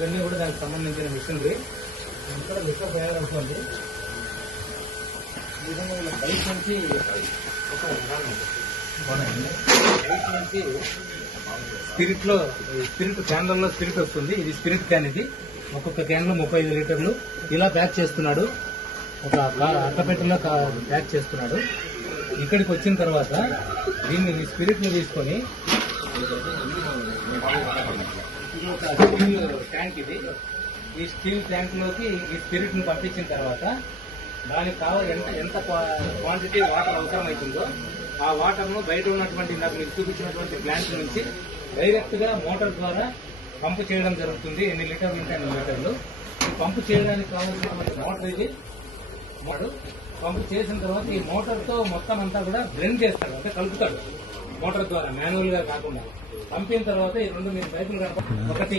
ఇవన్నీ కూడా దానికి సంబంధించిన మిషనరీ ఇక్కడ లిక్కర్ తయారవుతుంది. ఈ విధంగా ఇలా బయట నుంచి స్పిరిట్ క్యాన్లలో స్పిరిట్ వస్తుంది. ఇది స్పిరిట్ క్యాన్. ఇది ఒక్కొక్క క్యాన్ లో 35 లీటర్లు ఇలా ప్యాక్ చేస్తున్నాడు. ఒక అట్టపెట్టెలో ప్యాక్ చేస్తున్నాడు. ఇక్కడికి వచ్చిన తర్వాత దీన్ని స్పిరిట్ ను తీసుకొని ఒక స్టీల్ ట్యాంక్, ఇది ఈ స్టీల్ ట్యాంక్ లోకి ఈ స్పిరిట్ ను పంపించిన తర్వాత దానికి కావాలి ఎంత క్వాంటిటీ వాటర్ అవసరమవుతుందో ఆ వాటర్ ను బయట ఉన్నటువంటి నాకు మీకు చూపించినటువంటి ప్లాంట్ నుంచి డైరెక్ట్ గా మోటార్ ద్వారా పంపు చేయడం జరుగుతుంది. ఎన్ని లీటర్లు ఉంటే అన్ని లీటర్లు. ఈ పంపు చేయడానికి కావాల్సినటువంటి మోటార్ ఇది. పంపు చేసిన తర్వాత ఈ మోటార్ తో మొత్తం అంతా కూడా బ్లెండ్ చేస్తాడు, అంటే కలుపుతాడు మోటార్ ద్వారా, మాన్యువల్ గా కాకుండా. పంపిన తర్వాత ఈ రెండు మీరు పైపులు ఒకటి